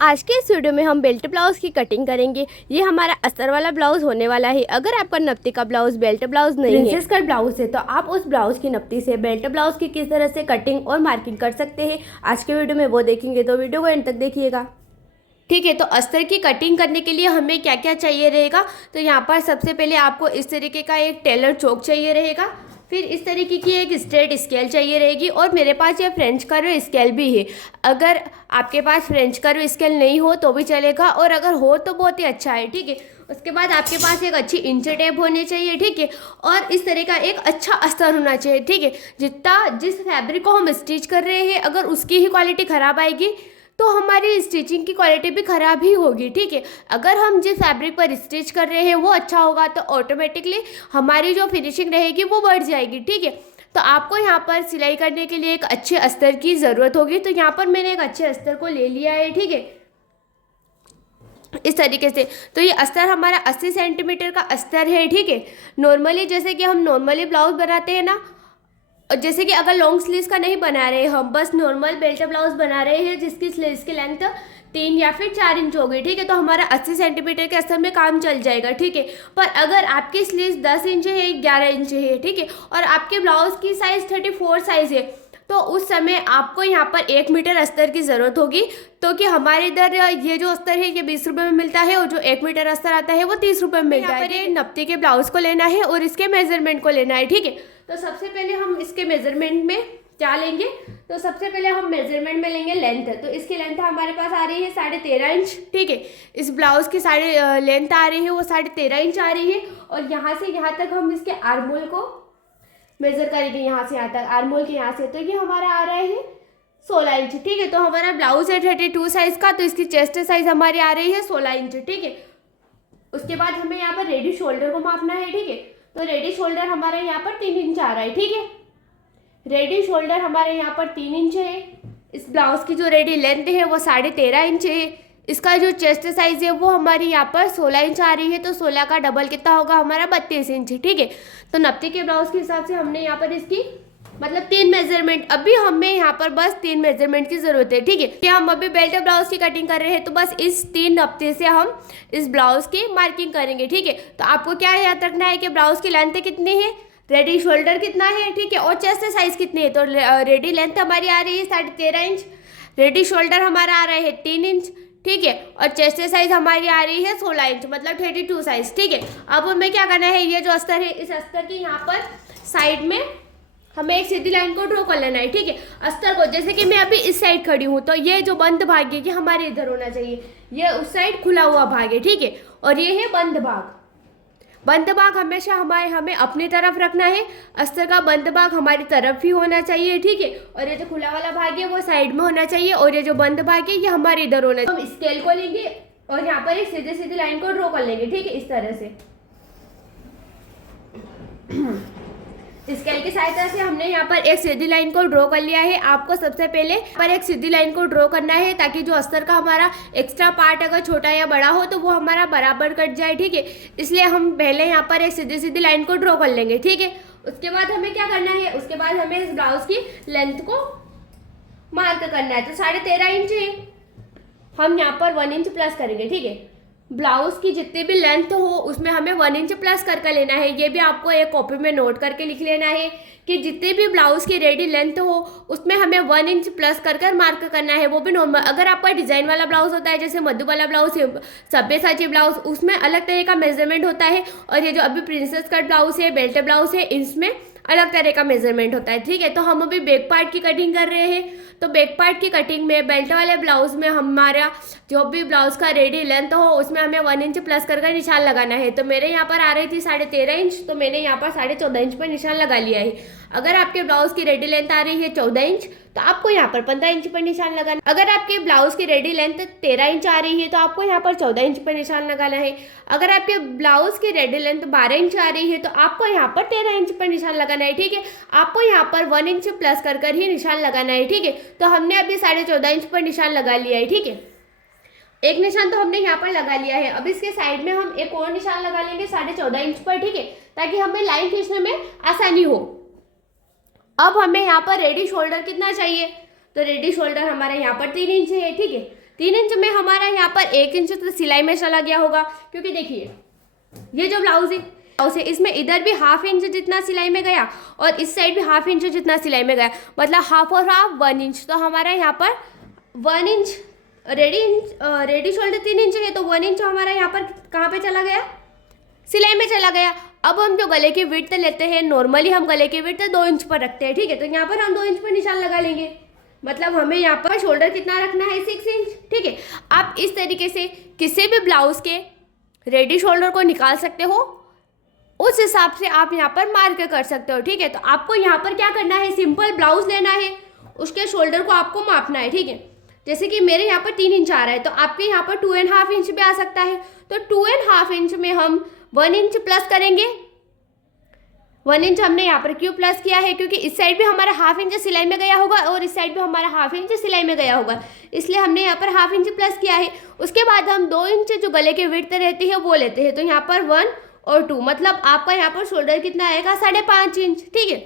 आज के इस वीडियो में हम बेल्ट ब्लाउज़ की कटिंग करेंगे। ये हमारा अस्तर वाला ब्लाउज़ होने वाला है। अगर आपका नप्ती का ब्लाउज़ बेल्ट ब्लाउज़ नहीं है, प्रिंसेस कट ब्लाउज़ है, तो आप उस ब्लाउज़ की नप्ती से बेल्ट ब्लाउज़ की किस तरह से कटिंग और मार्किंग कर सकते हैं, आज के वीडियो में वो देखेंगे। तो वीडियो को एंड तक देखिएगा। ठीक है, तो अस्तर की कटिंग करने के लिए हमें क्या क्या चाहिए रहेगा। तो यहाँ पर सबसे पहले आपको इस तरीके का एक टेलर चौक चाहिए रहेगा। फिर इस तरीके की एक स्ट्रेट स्केल चाहिए रहेगी और मेरे पास ये फ्रेंच कर्व स्केल भी है। अगर आपके पास फ्रेंच कर्व स्केल नहीं हो तो भी चलेगा, और अगर हो तो बहुत ही अच्छा है। ठीक है, उसके बाद आपके पास एक अच्छी इंच टेप होनी चाहिए। ठीक है, और इस तरह का एक अच्छा अस्तर होना चाहिए। ठीक है, जिस फैब्रिक को हम स्टिच कर रहे हैं, अगर उसकी ही क्वालिटी ख़राब आएगी तो हमारी स्टिचिंग की क्वालिटी भी ख़राब ही होगी। ठीक है, अगर हम जिस फैब्रिक पर स्टिच कर रहे हैं वो अच्छा होगा तो ऑटोमेटिकली हमारी जो फिनिशिंग रहेगी वो बढ़ जाएगी। ठीक है, तो आपको यहाँ पर सिलाई करने के लिए एक अच्छे अस्तर की ज़रूरत होगी। तो यहाँ पर मैंने एक अच्छे अस्तर को ले लिया है। ठीक है, इस तरीके से। तो ये अस्तर हमारा 80 सेंटीमीटर का अस्तर है। ठीक है, नॉर्मली जैसे कि हम नॉर्मली ब्लाउज बनाते हैं ना, जैसे कि अगर लॉन्ग स्लीव्स का नहीं बना रहे, हम बस नॉर्मल बेल्ट ब्लाउज बना रहे हैं जिसकी स्लीव्स की लेंथ 3 या फिर 4 इंच हो गई। ठीक है, तो हमारा 80 सेंटीमीटर के अस्तर में काम चल जाएगा। ठीक है, पर अगर आपकी स्लीव्स 10 इंच है, 11 इंच है, ठीक है, और आपके ब्लाउज की साइज 34 साइज है, तो उस समय आपको यहाँ पर 1 मीटर अस्तर की ज़रूरत होगी। तो कि हमारे इधर ये जो अस्तर है ये 20 रुपये में मिलता है, और जो 1 मीटर अस्तर आता है वो 30 रुपये में मिलता है। ये नप्ती के ब्लाउज को लेना है और इसके मेजरमेंट को लेना है। ठीक है, तो सबसे पहले हम इसके मेजरमेंट में क्या लेंगे, तो सबसे पहले हम मेजरमेंट में लेंगे लेंथ। तो इसकी लेंथ हमारे पास आ रही है 13.5 इंच। ठीक है, इस ब्लाउज की लेंथ आ रही है वो 13.5 इंच आ रही है, और यहाँ से यहाँ तक हम इसके आर्मोल को मेजर करेंगे। यहाँ से यहाँ तक आर्मोल के यहाँ से, तो ये हमारा आ रहा है 16 इंच। ठीक है, तो हमारा ब्लाउज है 32 साइज का, तो इसकी चेस्ट साइज हमारी आ रही है 16 इंच। ठीक है, उसके बाद हमें यहाँ पर रेडी शोल्डर को मापना है। ठीक है, तो रेडी शोल्डर हमारे यहाँ पर 3 इंच आ रहा है। ठीक है, रेडी शोल्डर हमारे यहाँ पर 3 इंच है। इस ब्लाउज की जो रेडी लेंथ है वो 13.5 इंच है। इसका जो चेस्ट साइज है वो हमारी यहाँ पर 16 इंच आ रही है, तो 16 का डबल कितना होगा हमारा 32 इंच। ठीक है, तो नप्ती के ब्लाउज के हिसाब से हमने यहाँ पर इसकी मतलब 3 मेजरमेंट, अभी हमें यहाँ पर बस 3 मेजरमेंट की जरूरत है। ठीक है, कि हम अभी बेल्ट ब्लाउज की कटिंग कर रहे हैं, तो बस इस 3 नप्ते से हम इस ब्लाउज की मार्किंग करेंगे। ठीक है, तो आपको क्या याद रखना है कि ब्लाउज की लेंथ कितनी है, रेडी शोल्डर कितना है, ठीक है, और चेस्ट साइज कितनी है। तो रेडी लेंथ हमारी आ रही है 13.5 इंच, रेडी शोल्डर हमारा आ रहा है 3 इंच। ठीक है, और चेस्ट साइज हमारी आ रही है 16 इंच, मतलब 32 साइज। ठीक है, अब हमें क्या करना है, ये जो अस्तर है इस अस्तर की यहाँ पर साइड में हमें एक सीधी लाइन को ड्रॉ कर लेना है। ठीक है, अस्तर को जैसे कि मैं अभी इस साइड खड़ी हूँ, तो ये जो बंद भाग है ये हमारे इधर होना चाहिए, ये उस साइड खुला हुआ भाग है। ठीक है, और ये है बंद भाग। बंद भाग हमेशा हमें अपनी तरफ रखना है, अस्तर का बंद भाग हमारी तरफ ही होना चाहिए। ठीक है, और ये जो खुला वाला भाग है वो साइड में होना चाहिए, और ये जो बंद भाग है ये हमारे इधर होना चाहिए। हम स्केल को लेंगे और यहाँ पर एक सीधी सीधी लाइन को ड्रॉ कर लेंगे। ठीक है, इस तरह से स्केल की सहायता से हमने यहाँ पर एक सीधी लाइन को ड्रॉ कर लिया है। आपको सबसे पहले पर एक सीधी लाइन को ड्रॉ करना है, ताकि जो अस्तर का हमारा एक्स्ट्रा पार्ट अगर छोटा या बड़ा हो तो वो हमारा बराबर कट जाए। ठीक है, इसलिए हम पहले यहाँ पर एक सीधी सीधी लाइन को ड्रॉ कर लेंगे। ठीक है, उसके बाद हमें क्या करना है, उसके बाद हमें इस ब्लाउज की लेंथ को मार्क करना है। तो 13.5 इंच है, हम यहाँ पर 1 इंच प्लस करेंगे। ठीक है, ब्लाउज की जितनी भी लेंथ हो उसमें हमें 1 इंच प्लस करके लेना है। ये भी आपको एक कॉपी में नोट करके लिख लेना है कि जितनी भी ब्लाउज की रेडी लेंथ हो उसमें हमें 1 इंच प्लस कर मार्क करना है, वो भी नॉर्मल। अगर आपका डिजाइन वाला ब्लाउज होता है, जैसे मधु वाला ब्लाउज है, सब्यसाची ब्लाउज, उसमें अलग तरह का मेजरमेंट होता है, और ये जो अभी प्रिंसेस कट ब्लाउज है, बेल्ट ब्लाउज है, इसमें अलग तरह का मेजरमेंट होता है। ठीक है, तो हम अभी बैक पार्ट की कटिंग कर रहे हैं, तो बैक पार्ट की कटिंग में बेल्ट वाले ब्लाउज में हमारा जो भी ब्लाउज का रेडी लेंथ हो उसमें हमें 1 इंच प्लस कर निशान लगाना है। तो मेरे यहाँ पर आ रही थी 13.5 इंच, तो मैंने यहाँ पर 14.5 इंच पर निशान लगा लिया है। अगर आपके ब्लाउज की रेडी लेंथ आ रही है 14 इंच, तो आपको यहाँ पर 15 इंच पर निशान लगाना। अगर आपके ब्लाउज की रेडी लेंथ 13 इंच आ रही है तो आपको यहाँ पर 14 इंच पर निशान लगाना है। अगर आपके ब्लाउज की रेडी लेंथ 12 इंच आ रही है तो आपको यहाँ पर 13 इंच पर निशान लगाना है। ठीक है, आपको यहाँ पर 1 इंच प्लस कर ही निशान लगाना है। ठीक है, तो हमने अभी 14.5 इंच पर निशान लगा लिया है। ठीक है, एक निशान तो हमने यहाँ पर लगा लिया है। अब इसके साइड में हम एक और निशान लगा लेंगे 14.5 इंच पर। ठीक है, ताकि हमें लाइन खींचने में आसानी हो। अब हमें यहाँ पर रेडी शोल्डर कितना चाहिए, तो रेडी शोल्डर हमारे यहाँ पर 3 इंच है। ठीक है, 3 इंच में हमारा यहाँ पर 1 इंच तो सिलाई में चला गया होगा, क्योंकि देखिए ये जो ब्लाउज है इसमें इधर भी 1/2 इंच जितना सिलाई में गया और इस साइड भी 1/2 इंच जितना सिलाई में गया, मतलब हाफ और हाफ 1 इंच। तो हमारा यहाँ पर 1 इंच रेडी शोल्डर 3 इंच है, तो 1 इंच हमारा यहाँ पर कहाँ पे चला गया, सिलाई में चला गया। अब हम जो गले की विड्थ लेते हैं, नॉर्मली हम गले की विड्थ 2 इंच पर रखते हैं, ठीक है। तो यहाँ पर हम 2 इंच पर निशान लगा लेंगे, मतलब हमें यहाँ पर शोल्डर कितना रखना है, 6 इंच, ठीक है। आप इस तरीके से किसी भी ब्लाउज के रेडी शोल्डर को निकाल सकते हो, उस हिसाब से आप यहाँ पर मार्क कर सकते हो, ठीक है। तो आपको यहाँ पर क्या करना है, सिंपल ब्लाउज लेना है, उसके शोल्डर को आपको मापना है, ठीक है। जैसे कि मेरे यहाँ पर 3 इंच आ रहा है, तो आपके यहाँ पर 2.5 इंच भी आ सकता है। तो 2.5 इंच में हम 1 इंच प्लस करेंगे। 1 इंच हमने यहाँ पर क्यों प्लस किया है, क्योंकि इस साइड भी हमारा 1/2 इंच सिलाई में गया होगा और इस साइड भी हमारा 1/2 इंच सिलाई में गया होगा, इसलिए हमने यहाँ पर 1/2 इंच प्लस किया है। उसके बाद हम 2 इंच जो गले के विड्थ रहती है वो लेते हैं, तो यहाँ पर 1 और 2, मतलब आपका यहाँ पर शोल्डर कितना आएगा, 5.5 इंच, ठीक है।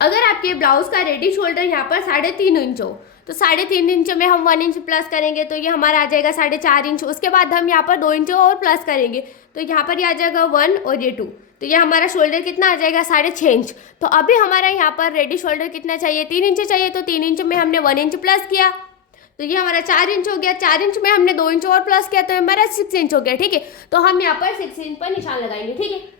अगर आपके ब्लाउज का रेडी शोल्डर यहाँ पर 3.5 इंच हो, तो 3.5 इंच में हम 1 इंच प्लस करेंगे, तो ये हमारा आ जाएगा 4.5 इंच। उसके बाद हम यहाँ पर 2 इंच और प्लस करेंगे, तो यहाँ पर ये आ जाएगा 1 और ये 2, तो ये हमारा शोल्डर कितना आ जाएगा, 6.5 इंच। तो अभी हमारा यहाँ पर रेडी शोल्डर कितना चाहिए, 3 इंच चाहिए, तो 3 इंच में हमने 1 इंच प्लस किया, तो ये हमारा 4 इंच हो गया। 4 इंच में हमने 2 इंच और प्लस किया, तो हमारा 6 इंच हो गया, ठीक है। तो हम यहाँ पर 6 इंच पर निशान लगाएंगे, ठीक है।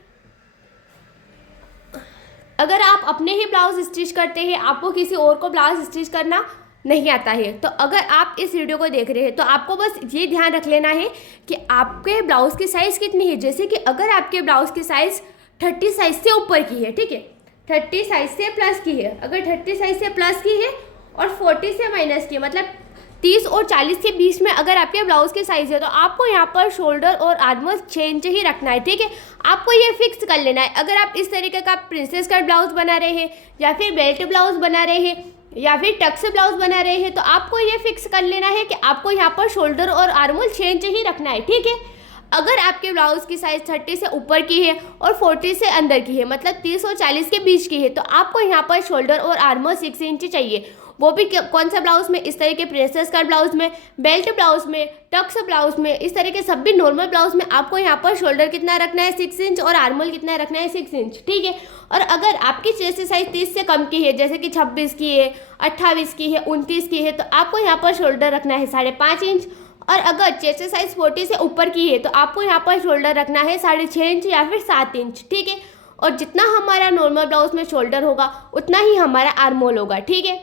अगर आप अपने ही ब्लाउज स्टिच करते हैं, आपको किसी और को ब्लाउज स्टिच करना नहीं आता है, तो अगर आप इस वीडियो को देख रहे हैं तो आपको बस ये ध्यान रख लेना है कि आपके ब्लाउज की साइज़ कितनी है। जैसे कि अगर आपके ब्लाउज की साइज़ 30 साइज से ऊपर की है, ठीक है, 30 साइज से प्लस की है, अगर 30 साइज से प्लस की है और 40 से माइनस की है, मतलब 30 और 40 के बीच में अगर आपके ब्लाउज की साइज़ है, तो आपको यहाँ पर शोल्डर और आर्मोल 6 इंच ही रखना है, ठीक है। आपको ये फिक्स कर लेना है। अगर आप इस तरीके का प्रिंसेस कट ब्लाउज बना रहे हैं या फिर बेल्ट ब्लाउज बना रहे हैं या फिर टक्स ब्लाउज बना रहे हैं, तो आपको ये फिक्स कर लेना है कि आपको यहाँ पर शोल्डर और आर्मोल 6 इंच ही रखना है, ठीक है। अगर आपके ब्लाउज की साइज़ 30 से ऊपर की है और 40 से अंदर की है, मतलब 30 और 40 के बीच की है, तो आपको यहाँ पर शोल्डर और आर्मोल 6 इंच चाहिए। वो भी कौन सा ब्लाउज में, इस तरह के प्रिंसेस कट ब्लाउज में, बेल्ट ब्लाउज में, टक्स ब्लाउज में, इस तरह के सभी नॉर्मल ब्लाउज में आपको यहाँ पर शोल्डर कितना रखना है, 6 इंच और आर्मोल कितना रखना है, 6 इंच, ठीक है। और अगर आपकी चेस्ट साइज 30 से कम की है, जैसे कि 26 की है, 28 की है, 29 की है, तो आपको यहाँ पर शोल्डर रखना है 5.5 इंच। और अगर चेस्ट साइज 40 से ऊपर की है, तो आपको यहाँ पर शोल्डर रखना है 6.5 इंच या फिर 7 इंच, ठीक है। और जितना हमारा नॉर्मल ब्लाउज में शोल्डर होगा उतना ही हमारा आर्मोल होगा, ठीक है।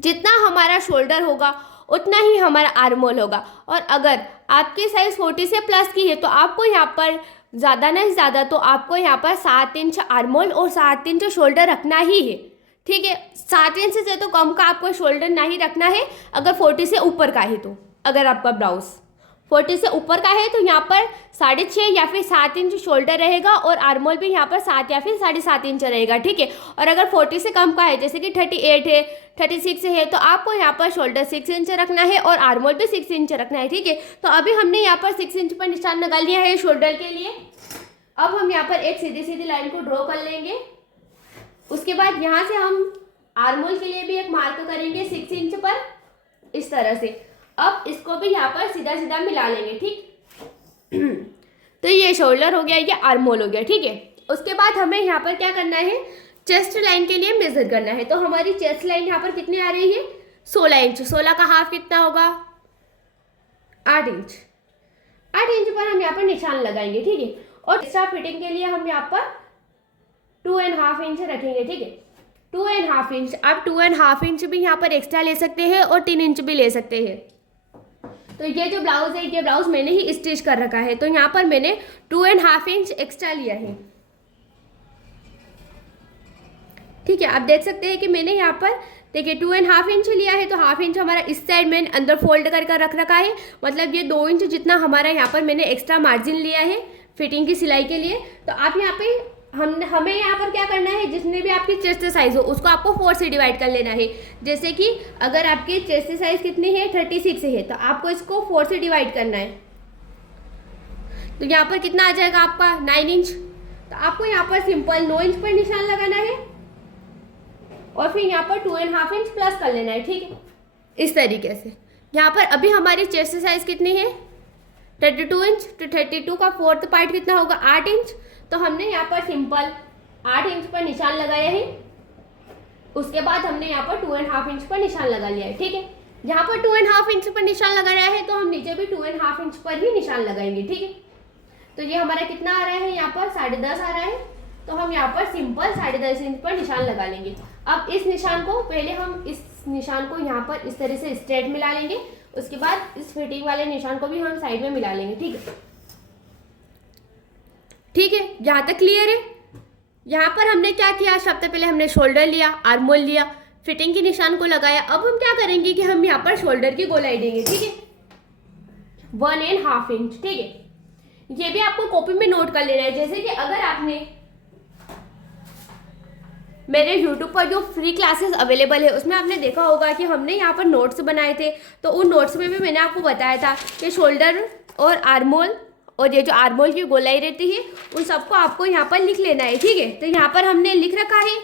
जितना हमारा शोल्डर होगा उतना ही हमारा आर्मोल होगा। और अगर आपकी साइज़ 40 से प्लस की है, तो आपको यहाँ पर ज़्यादा नहीं ज़्यादा तो आपको यहाँ पर 7 इंच आर्मोल और 7 इंच शोल्डर रखना ही है, ठीक है। 7 इंच से तो कम का आपको शोल्डर नहीं रखना है अगर 40 से ऊपर का है। तो अगर आपका ब्लाउज 40 से ऊपर का है, तो यहाँ पर 6.5 या फिर 7 इंच शोल्डर रहेगा और आर्मोल भी यहाँ पर 7 या फिर 7.5 इंच रहेगा, ठीक है। और अगर 40 से कम का है, जैसे कि 38 है, 36 है, तो आपको यहाँ पर शोल्डर 6 इंच रखना है और आर्मोल भी 6 इंच रखना है, ठीक है। तो अभी हमने यहाँ पर 6 इंच पर निशान लगा लिया है शोल्डर के लिए। अब हम यहाँ पर एक सीधी सीधी लाइन को ड्रॉ कर लेंगे। उसके बाद यहाँ से हम आर्मोल के लिए भी एक मार्क करेंगे 6 इंच पर, इस तरह से। अब इसको भी यहाँ पर सीधा सीधा मिला लेंगे, ठीक। तो ये शोल्डर हो गया, ये आर्मोल हो गया, ठीक है। उसके बाद हमें यहाँ पर क्या करना है, चेस्ट लाइन के लिए मेजर करना है। तो हमारी चेस्ट लाइन यहाँ पर कितनी आ रही है, 16 इंच। 16 का हाफ कितना होगा, 8 इंच। 8 इंच पर हम यहाँ पर निशान लगाएंगे, ठीक है। और एक्स्ट्रा फिटिंग के लिए हम यहाँ पर 2.5 इंच रखेंगे, ठीक है। 2.5 इंच। आप 2.5 इंच भी यहाँ पर एक्स्ट्रा ले सकते हैं और 3 इंच भी ले सकते हैं। तो ये जो ब्लाउज है, ये ब्लाउज मैंने ही स्टिच कर रखा है, तो यहाँ पर मैंने 2.5 इंच एक्स्ट्रा लिया है, ठीक है। आप देख सकते हैं कि मैंने यहाँ पर देखिए 2.5 इंच लिया है, तो 1/2 इंच हमारा इस साइड में अंदर फोल्ड कर रख रखा है, मतलब ये 2 इंच जितना हमारा यहाँ पर मैंने एक्स्ट्रा मार्जिन लिया है फिटिंग की सिलाई के लिए। तो आप यहाँ पे हमें यहाँ पर क्या करना है, जितने भी आपकी चेस्ट साइज हो उसको आपको 4 से डिवाइड कर लेना है। जैसे कि अगर आपकी चेस्ट साइज कितनी है, 36 है, तो आपको इसको 4 से डिवाइड करना है। तो यहाँ पर कितना आ जाएगा आपका, 9 इंच। तो आपको यहाँ पर सिंपल 9 इंच पर निशान लगाना है और फिर यहाँ पर 2.5 इंच प्लस कर लेना है, ठीक है। इस तरीके से यहाँ पर अभी हमारी चेस्ट साइज कितनी है 32 इंच, तो 32 का फोर्थ पार्ट कितना होगा 8 इंच। तो हमने यहाँ पर सिंपल 8 इंच पर निशान लगाया है। उसके बाद हमने यहाँ पर 2.5 इंच पर निशान लगा लिया है। ठीक है, यहाँ पर 2.5 इंच पर निशान लगाया है तो हम नीचे भी 2.5 इंच पर ही निशान लगाएंगे। ठीक है, तो ये हमारा कितना आ रहा है यहाँ पर 10.5 आ रहा है, तो हम यहाँ पर सिंपल 10.5 इंच पर निशान लगा लेंगे। अब इस निशान को पहले हम इस निशान को यहाँ पर इस तरह से स्ट्रेट मिला लेंगे, उसके बाद इस फिटिंग वाले निशान को भी हम साइड में मिला लेंगे। ठीक है, ठीक है, यहाँ तक क्लियर है। यहाँ पर हमने क्या किया, सबसे पहले हमने शोल्डर लिया, आर्म होल लिया, फिटिंग के निशान को लगाया। अब हम क्या करेंगे कि हम यहाँ पर शोल्डर की गोलाई देंगे। ठीक है, 1.5 इंच। ठीक है, ये भी आपको कॉपी में नोट कर लेना है। जैसे कि अगर आपने मेरे YouTube पर जो फ्री क्लासेस अवेलेबल है उसमें आपने देखा होगा कि हमने यहाँ पर नोट्स बनाए थे, तो उन नोट्स में भी मैंने आपको बताया था कि शोल्डर और आर्मोल और ये जो आर्मोल की गोलाई रहती है उन सबको आपको यहाँ पर लिख लेना है। ठीक है, तो यहाँ पर हमने लिख रखा है,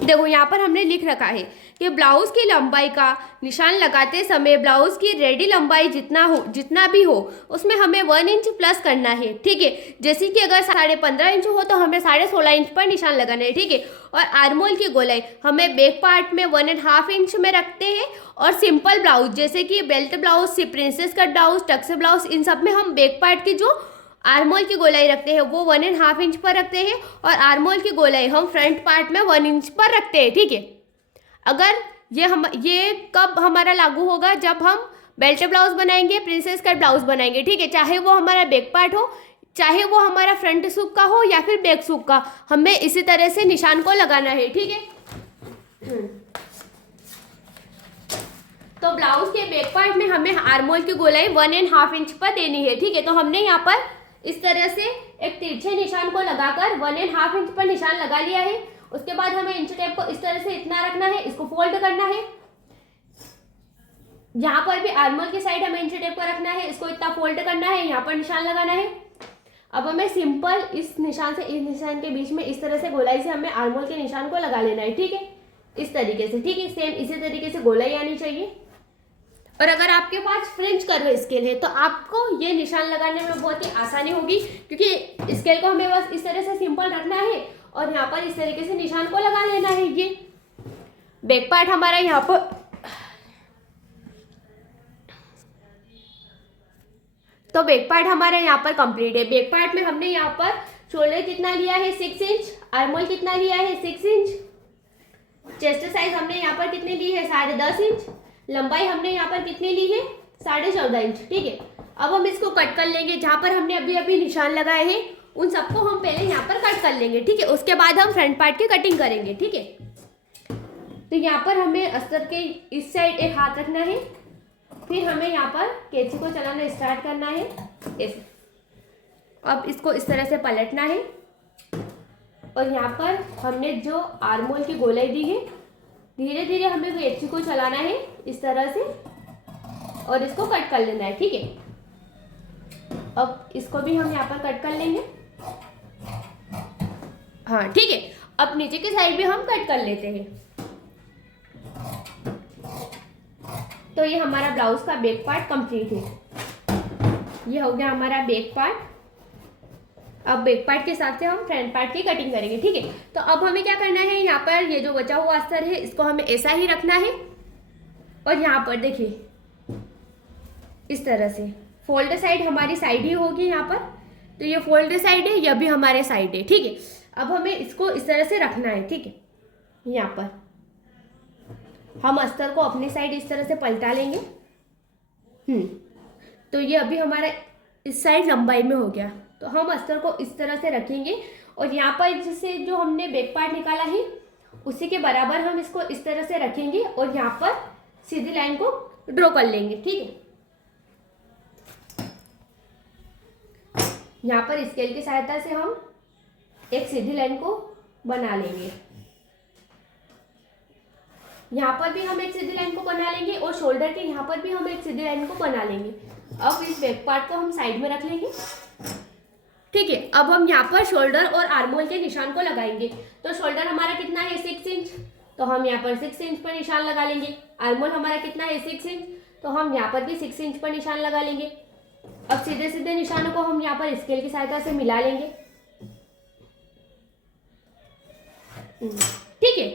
देखो यहाँ पर हमने लिख रखा है कि ब्लाउज की लंबाई का निशान लगाते समय ब्लाउज की रेडी लंबाई जितना भी हो उसमें हमें 1 इंच प्लस करना है। ठीक है, जैसे कि अगर 15.5 इंच हो तो हमें 16.5 इंच पर निशान लगाना है। ठीक है, और आर्मोल की गोलाई हमें बैक पार्ट में 1.5 इंच में रखते हैं, और सिंपल ब्लाउज जैसे कि belt blouse, princess cut blouse, tucks blouse, इन सब में हम बैक पार्ट की जो आर्मोल की गोलाई रखते हैं वो 1.5 इंच पर रखते हैं, और आर्मोल की गोलाई हम फ्रंट पार्ट में 1 इंच पर रखते हैं। ठीक है, अगर ये कब हमारा लागू होगा, जब हम बेल्ट ब्लाउज बनाएंगे, प्रिंसेस कट ब्लाउज बनाएंगे। ठीक है, चाहे वो हमारा बैक पार्ट हो, चाहे वो हमारा फ्रंट सूक का हो या फिर बैक सूक का, हमें इसी तरह से निशान को लगाना है। ठीक है, तो ब्लाउज के बैक पार्ट में हमें आर्मोल की गोलाई 1.5 इंच पर देनी है। ठीक है, तो हमने यहाँ पर इस तरह से एक तिरछे निशान को लगाकर 1.5 इंच पर निशान लगा लिया है। उसके बाद हमें इंच टेप को इस तरह से इतना रखना है, इसको फोल्ड करना है। यहाँ पर भी आर्मोल की साइड हमें इंच टेप को रखना है, इसको इतना फोल्ड करना है, यहाँ पर निशान लगाना है। अब हमें सिंपल इस निशान से इस निशान के बीच में इस तरह से गोलाई से हमें आर्मोल के निशान को लगा लेना है। ठीक है, इस तरीके से। ठीक है, सेम इसी तरीके से गोलाई आनी चाहिए। और अगर आपके पास फ्रेंच कर्व स्केल है तो आपको ये निशान लगाने में बहुत ही आसानी होगी, क्योंकि स्केल को हमें बस इस तरह से सिंपल रखना है और यहाँ पर इस तरीके से निशान को लगा लेना है। ये बैक पार्ट हमारा यहाँ पर, तो बैक पार्ट हमारा यहाँ पर कंप्लीट है। बैक पार्ट में हमने यहाँ पर शोल्डर कितना लिया है 6 इंच, आर्मोल कितना लिया है 6 इंच, चेस्ट साइज हमने यहाँ पर कितनी ली है 10.5 इंच, लंबाई हमने यहाँ पर कितनी ली है 14.5 इंच। ठीक है, अब हम इसको कट कर लेंगे। जहाँ पर हमने अभी अभी निशान लगाए हैं उन सबको हम पहले यहाँ पर कट कर लेंगे। ठीक है, उसके बाद हम फ्रंट पार्ट की कटिंग करेंगे। ठीक है, तो यहाँ पर हमें अस्तर के इस साइड एक हाथ रखना है, फिर हमें यहाँ पर कैंची को चलाना स्टार्ट करना है ऐसे। अब इसको इस तरह से पलटना है, और यहाँ पर हमने जो आर्मोल की गोलाई दी है धीरे धीरे हमें कैंची को चलाना है इस तरह से, और इसको कट कर लेना है। ठीक है, अब इसको भी हम यहाँ पर कट कर लेंगे। हाँ ठीक है, अब नीचे की साइड भी हम कट कर लेते हैं। तो ये हमारा ब्लाउज का बैक पार्ट कंप्लीट है। ये हो गया हमारा बैक पार्ट। अब बैक पार्ट के हिसाब से हम फ्रंट पार्ट की कटिंग करेंगे। ठीक है, तो अब हमें क्या करना है, यहाँ पर ये जो बचा हुआ अस्तर है इसको हमें ऐसा ही रखना है, और यहाँ पर देखिए इस तरह से फोल्ड साइड हमारी साइड ही होगी यहाँ पर। तो ये फोल्ड साइड है, यह भी हमारे साइड है। ठीक है, अब हमें इसको इस तरह से रखना है। ठीक है, यहाँ पर हम अस्तर को अपनी साइड इस तरह से पलटा लेंगे। तो ये अभी हमारा इस साइड लंबाई में हो गया, तो हम अस्तर को इस तरह से रखेंगे, और यहाँ पर जैसे जो हमने बैक पार्ट निकाला है उसी के बराबर हम इसको इस तरह से रखेंगे, और यहाँ पर सीधी लाइन को ड्रॉ कर लेंगे। ठीक है, यहाँ पर स्केल की सहायता से हम एक सीधी लाइन को बना लेंगे। यहाँ पर भी हम एक सीधी लाइन को बना लेंगे, और शोल्डर के यहाँ पर भी हम एक सीधी लाइन को बना लेंगे। अब इस बैक पार्ट को हम साइड में रख लेंगे। ठीक है, अब हम यहाँ पर शोल्डर और आर्मोल के निशान को लगाएंगे। तो शोल्डर हमारा कितना है 6 इंच, तो हम यहाँ पर 6 इंच पर निशान लगा लेंगे। आर्मोल हमारा कितना है 6 इंच, तो हम यहाँ पर भी 6 इंच पर निशान लगा लेंगे। अब सीधे सीधे निशानों को हम यहाँ पर स्केल की सहायता से मिला लेंगे। ठीक है,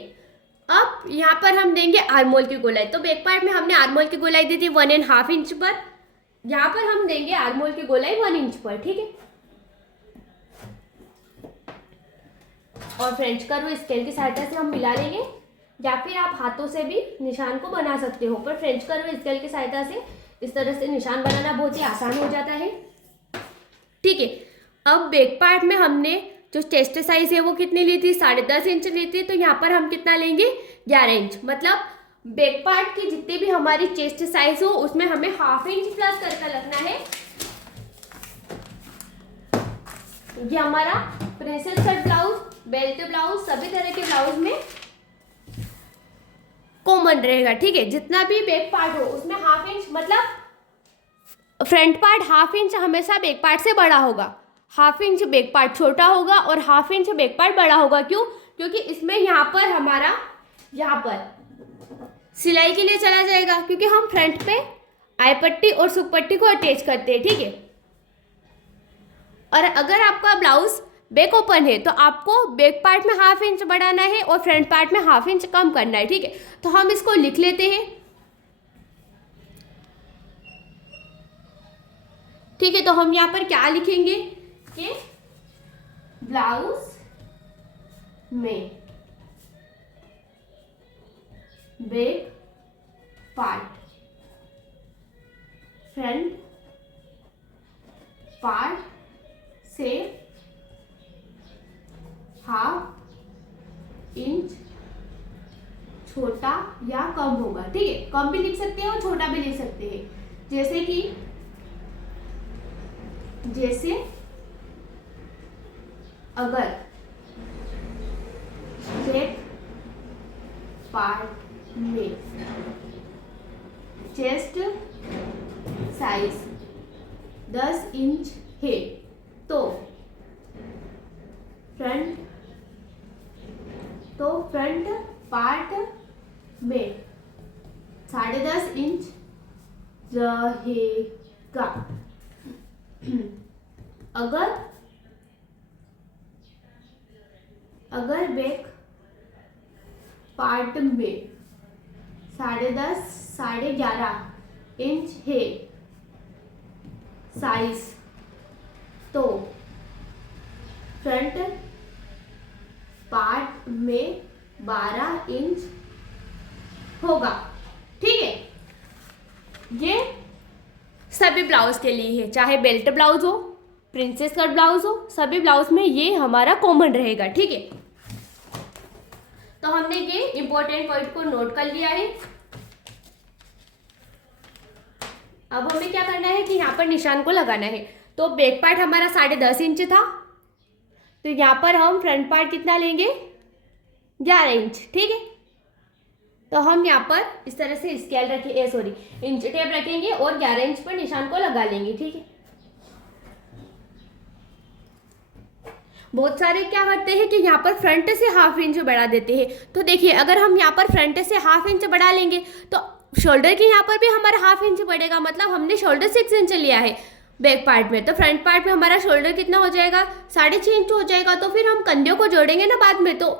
अब यहाँ पर हम देंगे आर्मोल की गोलाई। तो बैक पार्ट में हमने आर्मोल की गोलाई दी थी 1.5 इंच पर, यहाँ पर हम देंगे आर्मोल की गोलाई 1 इंच पर। ठीक है, और फ्रेंच कर्व स्केल की सहायता से हम मिला लेंगे, या फिर आप हाथों से भी निशान को बना सकते हो, पर फ्रेंच कर्व स्केल की सहायता से इस तरह से निशान बनाना बहुत ही आसान हो जाता है। ठीक है, अब बैक पार्ट में हमने जो चेस्ट साइज है वो कितनी ली थी, 10.5 इंच ली थी, तो यहाँ पर हम कितना लेंगे 11 इंच। मतलब बैक पार्ट की जितनी भी हमारी चेस्ट साइज हो उसमें हमें 1/2 इंच प्लस करके लगना है। ये हमारा princess cut blouse, belt blouse, सभी तरह के ब्लाउज में कॉमन रहेगा। ठीक है, जितना भी बैक पार्ट हो उसमें 1/2 इंच, मतलब फ्रंट पार्ट 1/2 इंच हमेशा बैक पार्ट से बड़ा होगा, 1/2 इंच बैक पार्ट छोटा होगा और 1/2 इंच बैक पार्ट बड़ा होगा। क्यों? क्योंकि इसमें यहाँ पर हमारा यहाँ पर सिलाई के लिए चला जाएगा, क्योंकि हम फ्रंट पे आई पट्टी और सुक पट्टी को अटैच करते हैं। ठीक है, और अगर आपका ब्लाउज बैक ओपन है तो आपको बैक पार्ट में 1/2 इंच बढ़ाना है और फ्रंट पार्ट में 1/2 इंच कम करना है। ठीक है, तो हम इसको लिख लेते हैं। ठीक है, तो हम यहाँ पर क्या लिखेंगे कि ब्लाउज में बैक पार्ट फ्रंट पार्ट से 1/2 इंच छोटा या कम होगा। ठीक है, कम भी लिख सकते हैं और छोटा भी लिख सकते हैं, जैसे अगर बैक पार्ट में चेस्ट साइज 10 इंच है तो फ्रंट पार्ट में 10.5 इंच रहेगा। अगर बैक पार्ट में 10.5 11.5 इंच है साइज तो फ्रंट पार्ट में 12 इंच होगा। ठीक है, ये सभी ब्लाउज के लिए है, चाहे बेल्ट ब्लाउज हो, प्रिंसेस कट ब्लाउज हो, सभी ब्लाउज में ये हमारा कॉमन रहेगा। ठीक है, तो हमने ये इंपॉर्टेंट पॉइंट को नोट कर लिया है। अब हमें क्या करना है कि यहाँ पर निशान को लगाना है। तो बैक पार्ट हमारा 10.5 इंच था, तो यहाँ पर हम फ्रंट पार्ट कितना लेंगे 11 इंच। ठीक है, तो हम यहाँ पर इस तरह से स्केल इंच टेप रखेंगे और 11 इंच पर निशान को लगा लेंगे। ठीक है, बहुत सारे क्या करते हैं कि यहाँ पर फ्रंट से 1/2 इंच बढ़ा देते हैं। तो देखिए, अगर हम यहाँ पर फ्रंट से 1/2 इंच बढ़ा लेंगे तो शोल्डर के यहाँ पर भी हमारा 1/2 इंच बढ़ेगा, मतलब हमने शोल्डर 6 इंच लिया है बैक पार्ट में, तो फ्रंट पार्ट में हमारा शोल्डर कितना हो जाएगा 6.5 इंच हो जाएगा। तो फिर हम कंधों को जोड़ेंगे ना बाद में, तो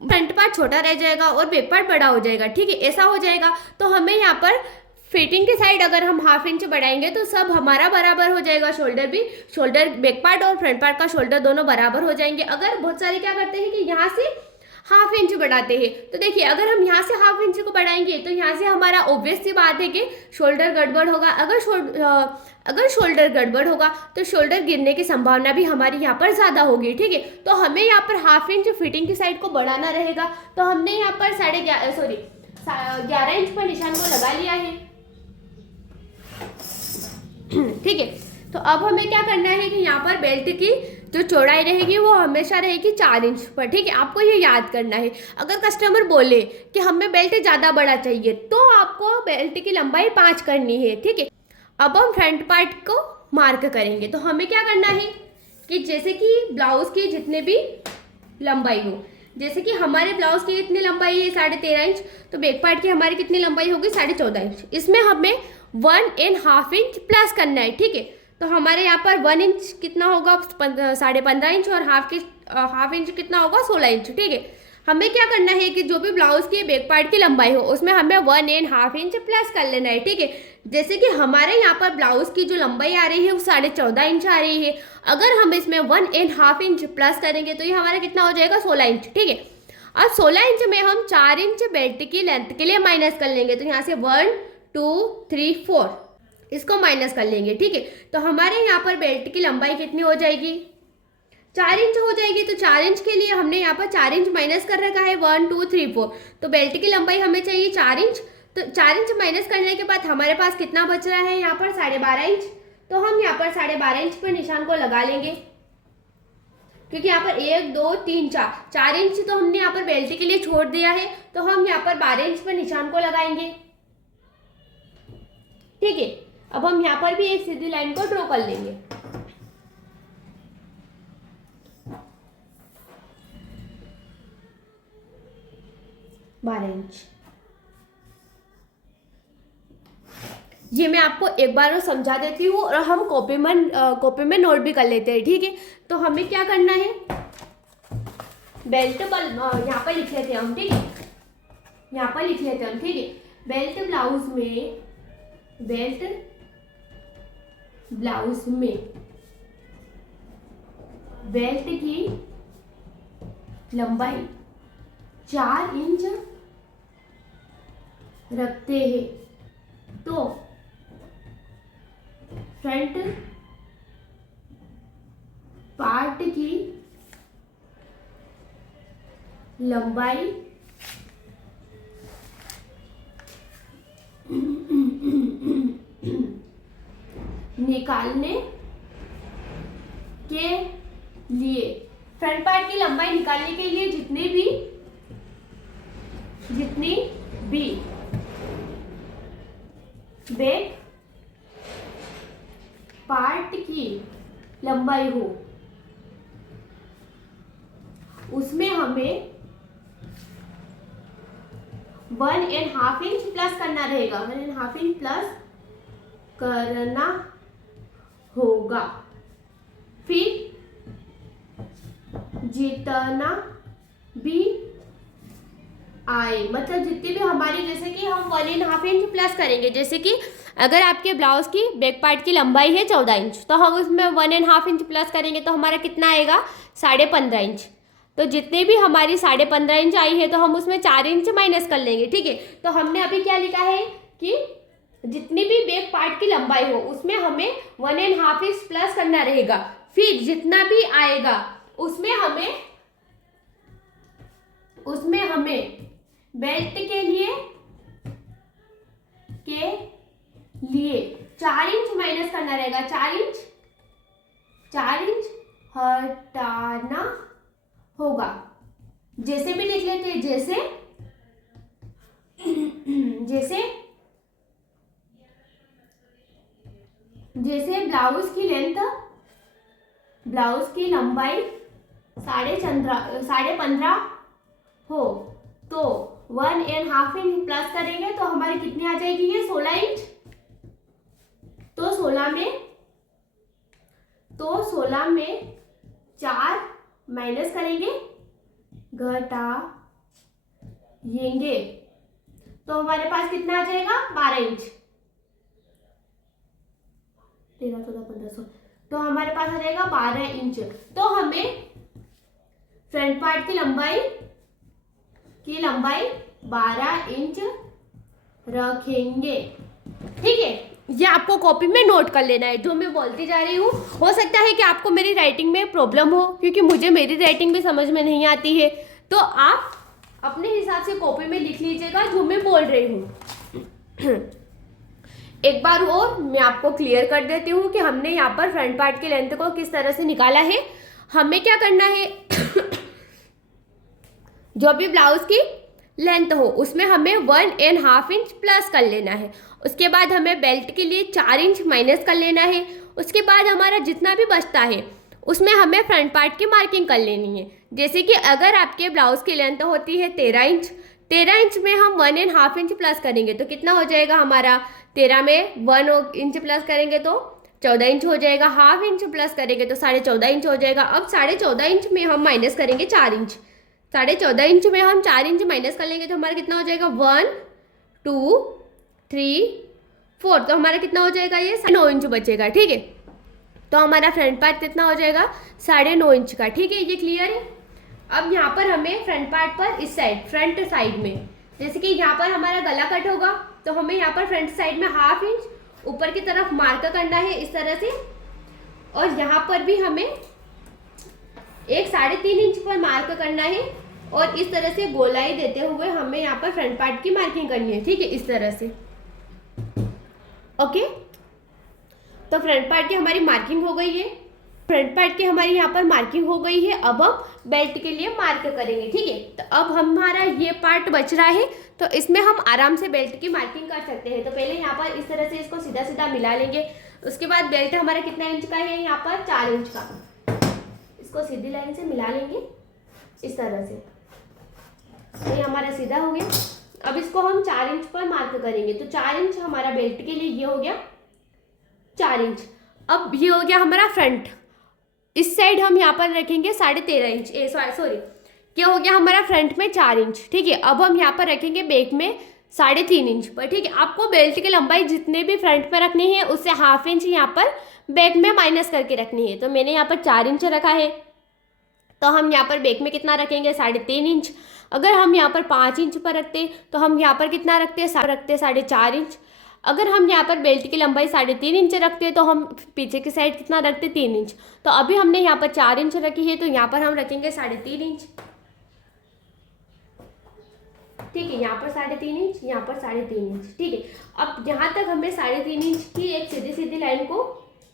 फ्रंट पार्ट छोटा रह जाएगा और बैक पार्ट बड़ा हो जाएगा। ठीक है, ऐसा हो जाएगा। तो हमें यहाँ पर फिटिंग की साइड अगर हम 1/2 इंच बढ़ाएंगे तो सब हमारा बराबर हो जाएगा, शोल्डर बैक पार्ट और फ्रंट पार्ट का शोल्डर दोनों बराबर हो जाएंगे। अगर बहुत सारे क्या करते हैं कि यहाँ से 1/2 इंच बढ़ाते हैं, तो देखिए अगर हम यहाँ से 1/2 इंच को बढ़ाएंगे तो यहाँ से हमारा ऑब्वियस सी बात है कि शोल्डर गड़बड़ होगा। अगर शोल्डर गड़बड़ होगा तो शोल्डर गिरने की संभावना भी हमारी यहाँ पर ज़्यादा होगी। ठीक है, तो हमें यहाँ पर 1/2 इंच फिटिंग की साइड को बढ़ाना रहेगा। तो हमने यहाँ पर 11 इंच पर निशान को लगा लिया है। ठीक है, तो अब हमें क्या करना है कि यहाँ पर बेल्ट की जो चौड़ाई रहेगी वो हमेशा रहेगी 4 इंच पर। ठीक है, आपको ये याद करना है। अगर कस्टमर बोले कि हमें बेल्ट ज़्यादा बड़ा चाहिए तो आपको बेल्ट की लंबाई 5 करनी है। ठीक है, अब हम फ्रंट पार्ट को मार्क करेंगे। तो हमें क्या करना है कि जैसे कि ब्लाउज की जितने भी लंबाई हो, जैसे कि हमारे ब्लाउज की कितनी लंबाई है 13.5 इंच, तो बैक पार्ट की हमारी कितनी लंबाई होगी 14.5 इंच। इसमें हमें 1.5 इंच प्लस करना है, ठीक है। तो हमारे यहाँ पर 1 इंच कितना होगा 15.5 इंच, और हाफ इंच कितना होगा 16 इंच, ठीक है। हमें क्या करना है कि जो भी ब्लाउज की बैक पार्ट की लंबाई हो उसमें हमें 1.5 इंच प्लस कर लेना है, ठीक है। जैसे कि हमारे यहाँ पर ब्लाउज की जो लंबाई आ रही है वो 14.5 इंच आ रही है। अगर हम इसमें 1.5 इंच प्लस करेंगे तो ये हमारा कितना हो जाएगा 16 इंच, ठीक है। अब 16 इंच में हम 4 इंच बेल्ट की लेंथ के लिए माइनस कर लेंगे, तो यहाँ से 1 2 3 4 इसको माइनस कर लेंगे, ठीक है। तो हमारे यहाँ पर बेल्ट की लंबाई कितनी हो जाएगी 4 इंच हो जाएगी। तो 4 इंच के लिए हमने यहाँ पर 4 इंच माइनस कर रखा है 1 2 3 4, तो बेल्ट की लंबाई हमें चाहिए 4 इंच। तो 4 इंच माइनस करने के बाद हमारे पास कितना बच रहा है यहाँ पर 12.5 इंच। तो हम यहाँ पर 12.5 इंच पर निशान को लगा लेंगे, क्योंकि यहाँ पर 1 2 3 4 इंच तो हमने यहाँ पर बेल्ट के लिए छोड़ दिया है। तो हम यहाँ पर 12 इंच पर निशान को लगाएंगे, ठीक है। अब हम यहाँ पर भी एक सीधी लाइन को ड्रॉ कर लेंगे। बारह इंच, ये मैं आपको एक बार और समझा देती हूँ और हम कॉपी में नोट भी कर लेते हैं, ठीक है। तो हमें क्या करना है, बेल्ट यहाँ पर लिख लेते हैं हम, ठीक है। यहाँ पर लिख लेते हैं हम, ठीक है। बेल्ट ब्लाउज में बेल्ट की लंबाई 4 इंच रखते हैं, तो फ्रंट पार्ट की लंबाई निकालने के लिए, फ्रंट पार्ट की लंबाई निकालने के लिए जितनी भी बैक पार्ट की लंबाई हो उसमें हमें 1.5 इंच प्लस करना रहेगा, 1.5 इंच प्लस करना होगा। फिर जितना भी आए, मतलब जितनी भी हमारी, जैसे कि हम 1.5 इंच प्लस करेंगे, जैसे कि अगर आपके ब्लाउज की बैक पार्ट की लंबाई है 14 इंच, तो हम उसमें 1.5 इंच प्लस करेंगे तो हमारा कितना आएगा 15.5 इंच। तो जितने भी हमारी 15.5 इंच आई है तो हम उसमें 4 इंच माइनस कर लेंगे, ठीक है। तो हमने अभी क्या लिखा है कि जितनी भी बैक पार्ट की लंबाई हो उसमें हमें 1.5 इंच प्लस करना रहेगा। फिर जितना भी आएगा उसमें हमें बेल्ट के लिए 4 इंच माइनस करना रहेगा, 4 इंच हटाना होगा। जैसे भी लिख लेते हैं, जैसे ब्लाउज की लंबाई 15.5 हो तो 1.5 इंच प्लस करेंगे तो हमारी कितनी आ जाएगी ये 16 इंच। तो 16 में 4 माइनस करेंगे, घटाएंगे, तो हमारे पास कितना आ जाएगा 12 इंच, 13 14 15 16, तो हमारे पास आ जाएगा 12 इंच। तो हमें फ्रंट पार्ट की लंबाई 12 इंच रखेंगे, ठीक है। ये आपको कॉपी में नोट कर लेना है जो मैं बोलती जा रही हूँ। हो सकता है कि आपको मेरी राइटिंग में प्रॉब्लम हो, क्योंकि मुझे मेरी राइटिंग भी समझ में नहीं आती है, तो आप अपने हिसाब से कॉपी में लिख लीजिएगा जो मैं बोल रही हूँ। एक बार और मैं आपको क्लियर कर देती हूँ कि हमने यहाँ पर फ्रंट पार्ट की लेंथ को किस तरह से निकाला है। हमें क्या करना है, जो भी ब्लाउज की लेंथ हो उसमें हमें 1.5 इंच प्लस कर लेना है। उसके बाद हमें बेल्ट के लिए 4 इंच माइनस कर लेना है। उसके बाद हमारा जितना भी बचता है उसमें हमें फ्रंट पार्ट की मार्किंग कर लेनी है। जैसे कि अगर आपके ब्लाउज की लेंथ होती है 13 इंच, 13 इंच में हम 1.5 इंच प्लस करेंगे तो कितना हो जाएगा हमारा, 13 में 1 इंच प्लस करेंगे तो 14 इंच हो जाएगा, हाफ इंच प्लस करेंगे तो 14.5 इंच हो जाएगा। अब 14.5 इंच में हम माइनस करेंगे 4 इंच, 14.5 इंच में हम 4 इंच माइनस कर लेंगे तो हमारा कितना हो जाएगा, 1 2 3 4, तो हमारा कितना हो जाएगा, ये 9 इंच बचेगा। ठीक है, तो हमारा फ्रंट पार्ट कितना हो जाएगा, 9.5 इंच का। ठीक है, ये क्लियर है। अब यहाँ पर हमें फ्रंट पार्ट पर इस साइड, फ्रंट साइड में, जैसे कि यहाँ पर हमारा गला कट होगा तो हमें यहाँ पर फ्रंट साइड में हाफ इंच ऊपर की तरफ मार्क करना है इस तरह से, और यहाँ पर भी हमें एक 3.5 इंच पर मार्क करना है, और इस तरह से गोलाई देते हुए हमें यहाँ पर फ्रंट पार्ट की मार्किंग करनी है। ठीक है, इस तरह से। ओके, तो फ्रंट पार्ट की हमारी मार्किंग हो गई है, फ्रंट पार्ट की हमारी यहाँ पर मार्किंग हो गई है। अब हम बेल्ट के लिए मार्क करेंगे। ठीक है, तो अब हमारा ये पार्ट बच रहा है, तो इसमें हम आराम से बेल्ट की मार्किंग कर सकते हैं। तो पहले यहाँ पर इस तरह से इसको सीधा सीधा मिला लेंगे। उसके बाद बेल्ट हमारा कितना इंच का है, यहाँ पर 4 इंच का, इसको सीधी लाइन से मिला लेंगे इस तरह से, तो ये हमारा सीधा हो गया। अब इसको हम 4 इंच पर मार्क करेंगे, तो 4 इंच हमारा बेल्ट के लिए ये हो गया 4 इंच। अब ये हो गया हमारा फ्रंट, इस साइड हम यहाँ पर रखेंगे 13.5 इंच, सॉरी क्या हो गया हमारा फ्रंट में 4 इंच। ठीक है, अब हम यहाँ पर रखेंगे बैक में 3.5 इंच पर। ठीक है, आपको बेल्ट की लंबाई जितने भी फ्रंट में रखनी है उससे हाफ इंच यहाँ पर बैक में माइनस करके रखनी है। तो मैंने यहाँ पर 4 इंच रखा है, तो हम यहाँ पर बैक में कितना रखेंगे, 3.5 इंच। अगर हम यहाँ पर 5 इंच पर रखते तो हम यहाँ पर कितना रखते, 4.5 इंच। अगर हम यहाँ पर बेल्ट की लंबाई 3.5 इंच रखते हैं तो हम पीछे की साइड कितना रखते, 3 इंच। तो अभी हमने यहाँ पर 4 इंच रखी है, तो यहाँ पर हम रखेंगे 3.5 इंच। ठीक है, यहाँ पर 3.5 इंच, यहाँ पर 3.5 इंच। ठीक है, अब यहाँ तक हमें 3.5 इंच की एक सीधी सीधी लाइन को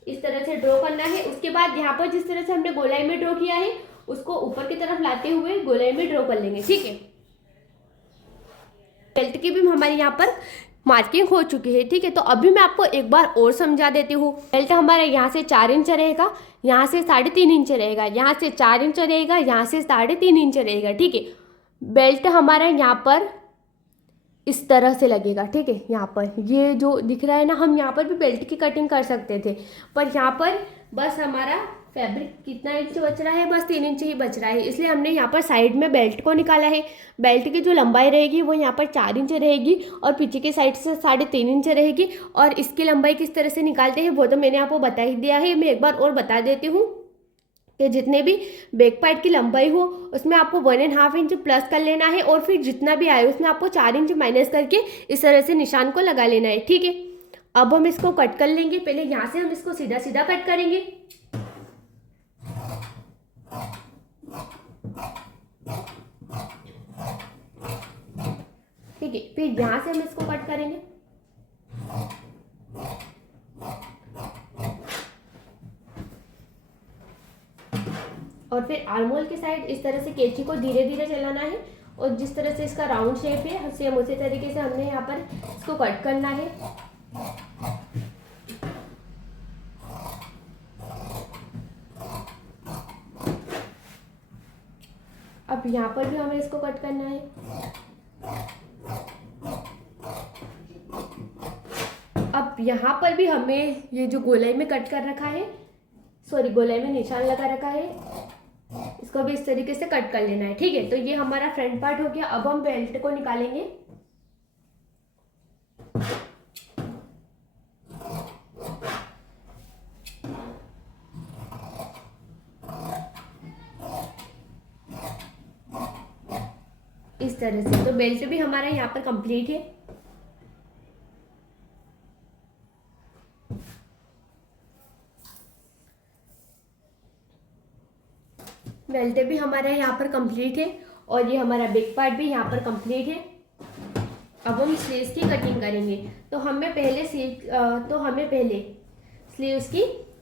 इस तरह से ड्रॉ करना है। उसके बाद यहाँ पर जिस तरह से हमने गोलाई में ड्रॉ किया है उसको ऊपर की तरफ लाते हुए गोलाई में ड्रॉ कर लेंगे। ठीक है, बेल्ट की भी हमारी यहाँ पर मार्किंग हो चुकी है। ठीक है, तो अभी मैं आपको एक बार और समझा देती हूँ। बेल्ट हमारा यहाँ से 4 इंच रहेगा, यहाँ से 3.5 इंच रहेगा, यहाँ से 4 इंच रहेगा, यहाँ से 3.5 इंच रहेगा। ठीक है, बेल्ट हमारा यहाँ पर इस तरह से लगेगा। ठीक है, यहाँ पर ये जो दिख रहा है ना, हम यहाँ पर भी बेल्ट की कटिंग कर सकते थे, पर यहाँ पर बस हमारा फैब्रिक कितना इंच बच रहा है, बस 3 इंच ही बच रहा है, इसलिए हमने यहाँ पर साइड में बेल्ट को निकाला है। बेल्ट की जो लंबाई रहेगी वो यहाँ पर 4 इंच रहेगी और पीछे की साइड से 3.5 इंच रहेगी। और इसकी लंबाई किस तरह से निकालते हैं वो तो मैंने आपको बता ही दिया है, मैं एक बार और बता देती हूँ कि जितने भी बैक पार्ट की लंबाई हो उसमें आपको 1.5 इंच प्लस कर लेना है, और फिर जितना भी आए उसमें आपको 4 इंच माइनस करके इस तरह से निशान को लगा लेना है। ठीक है, अब हम इसको कट कर लेंगे। पहले यहाँ से हम इसको सीधा सीधा कट करेंगे। ठीक है, फिर यहाँ से हम इसको कट करेंगे। और फिर आर्महोल की साइड इस तरह से कैंची को धीरे धीरे चलाना है, और जिस तरह से इसका राउंड शेप है सेम उसी तरीके से हमने यहाँ पर इसको कट करना है। अब यहाँ पर भी हमें इसको कट करना है। अब यहाँ पर भी हमें ये जो गोलाई में कट कर रखा है, सॉरी गोलाई में निशान लगा रखा है, इसको भी इस तरीके से कट कर लेना है। ठीक है, तो ये हमारा फ्रंट पार्ट हो गया। अब हम बेल्ट को निकालेंगे। इस तरह से, तो बेल्ट भी हमारा यहाँ पर कंप्लीट है। बेल्ट भी हमारा यहाँ पर कंप्लीट है, और ये हमारा बैक पार्ट भी यहाँ पर कंप्लीट है। अब हम स्लीव्स की कटिंग करेंगे। तो हमें पहले स्लीव्स की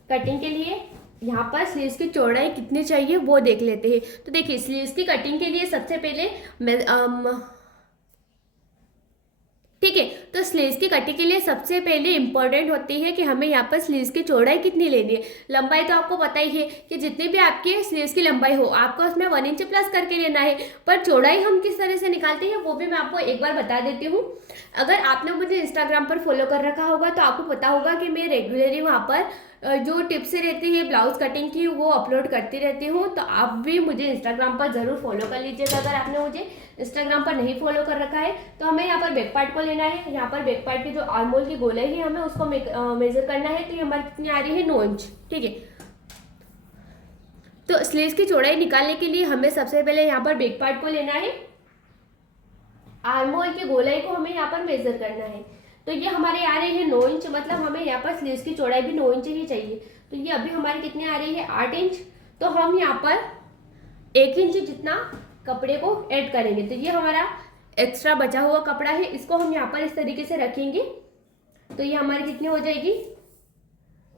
कटिंग के लिए यहाँ पर स्लीव्स की चौड़ाई कितनी चाहिए वो देख लेते हैं। तो देखिए, स्लीव्स की कटिंग के लिए सबसे पहले ठीक है। तो स्लीव्स की कटिंग के लिए सबसे पहले इंपॉर्टेंट होती है कि हमें यहाँ पर स्लीव्स की चौड़ाई कितनी लेनी है। लंबाई तो आपको पता ही है कि जितनी भी आपकी स्लीव्स की लंबाई हो आपको उसमें 1 इंच प्लस करके लेना है, पर चौड़ाई हम किस तरह से निकालते हैं वो भी मैं आपको एक बार बता देती हूँ। अगर आपने मुझे इंस्टाग्राम पर फॉलो कर रखा होगा तो आपको पता होगा कि मैं रेगुलरली वहाँ पर जो टिप्स रहती है ब्लाउज कटिंग की वो अपलोड करती रहती हूँ। तो आप भी मुझे इंस्टाग्राम पर ज़रूर फॉलो कर लीजिएगा। अगर आपने मुझे इंस्टाग्राम पर नहीं फॉलो कर रखा है तो हमें यहाँ पर बैक पार्ट को लेना है। यहाँ पर बैक पार्ट की जो आर्म होल की गोलाई है हमें उसको मेजर करना है। तो ये हमारी कितनी आ रही है 9 इंच। ठीक है। तो स्लीव्स की चौड़ाई निकालने के लिए हमें सबसे पहले यहाँ पर बैक पार्ट को लेना है, आर्म होल की गोलाई को हमें यहाँ पर मेजर करना है। तो ये हमारे आ रही है 9 इंच, मतलब हमें यहाँ पर स्लीव्स की चौड़ाई भी 9 इंच ही चाहिए। तो ये अभी हमारी कितनी आ रही है 8 इंच। तो हम यहाँ पर 1 इंच जितना कपड़े को ऐड करेंगे। तो ये हमारा एक्स्ट्रा बचा हुआ कपड़ा है, इसको हम यहाँ पर इस तरीके से रखेंगे। तो ये हमारी कितनी हो जाएगी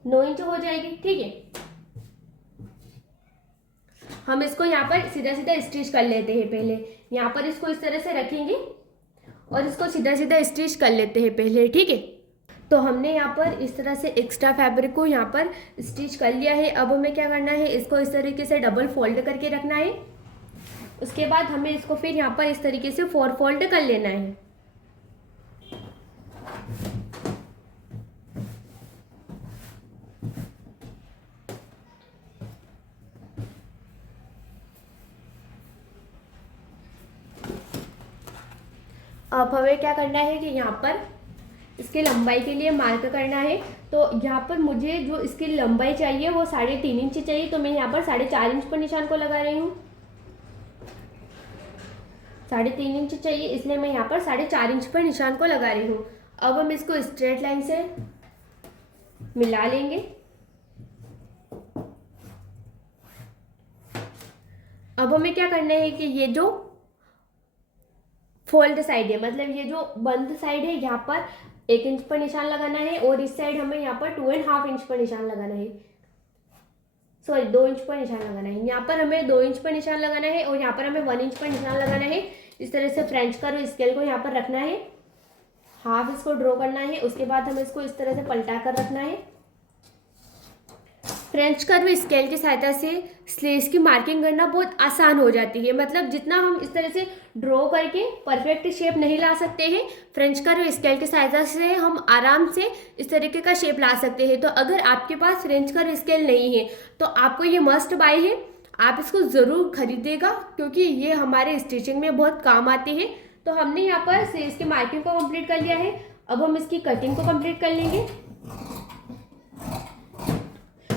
9 इंच हो जाएगी। ठीक है। हम इसको यहाँ पर सीधा सीधा स्टिच कर लेते हैं। पहले यहाँ पर इसको इस तरह से रखेंगे और इसको सीधा सीधा स्टिच कर लेते हैं पहले। ठीक है। तो हमने यहाँ पर इस तरह से एक्स्ट्रा फैब्रिक को यहाँ पर स्टिच कर लिया है। अब हमें क्या करना है, इसको इस तरीके से डबल फोल्ड करके रखना है। उसके बाद हमें इसको फिर यहाँ पर इस तरीके से 4 फोल्ड कर लेना है। अब हमें क्या करना है कि यहाँ पर इसकी लंबाई के लिए मार्क करना है। तो यहाँ पर मुझे जो इसकी लंबाई चाहिए वो 3.5 इंच चाहिए। तो मैं यहाँ पर 4.5 इंच पर निशान को लगा रही हूँ। 3.5 इंच चाहिए इसलिए मैं यहाँ पर 4.5 इंच पर निशान को लगा रही हूँ। अब हम इसको स्ट्रेट लाइन से मिला लेंगे। अब हमें क्या करना है कि ये जो फोल्ड साइड है, मतलब ये जो बंद साइड है, यहाँ पर 1 इंच पर निशान लगाना है और इस साइड हमें यहाँ पर 2.5 इंच पर निशान लगाना है। सॉरी 2 इंच पर निशान लगाना है। यहाँ पर हमें 2 इंच पर निशान लगाना है और यहाँ पर हमें 1 इंच पर निशान लगाना है। इस तरह से फ्रेंच कर्व स्केल को यहाँ पर रखना है, हाफ इसको ड्रॉ करना है। उसके बाद हमें इसको इस तरह से पलटा कर रखना है। फ्रेंच कर्व स्केल की सहायता से स्लीव्स की मार्किंग करना बहुत आसान हो जाती है। मतलब जितना हम इस तरह से ड्रॉ करके परफेक्ट शेप नहीं ला सकते हैं, फ्रेंच कर्व स्केल की सहायता से हम आराम से इस तरीके का शेप ला सकते हैं। तो अगर आपके पास फ्रेंच कर्व स्केल नहीं है तो आपको ये मस्ट बाय है, आप इसको ज़रूर खरीदेगा क्योंकि ये हमारे स्टिचिंग में बहुत काम आती है। तो हमने यहाँ पर स्लीव्स की मार्किंग को कंप्लीट कर लिया है। अब हम इसकी कटिंग को कंप्लीट कर लेंगे।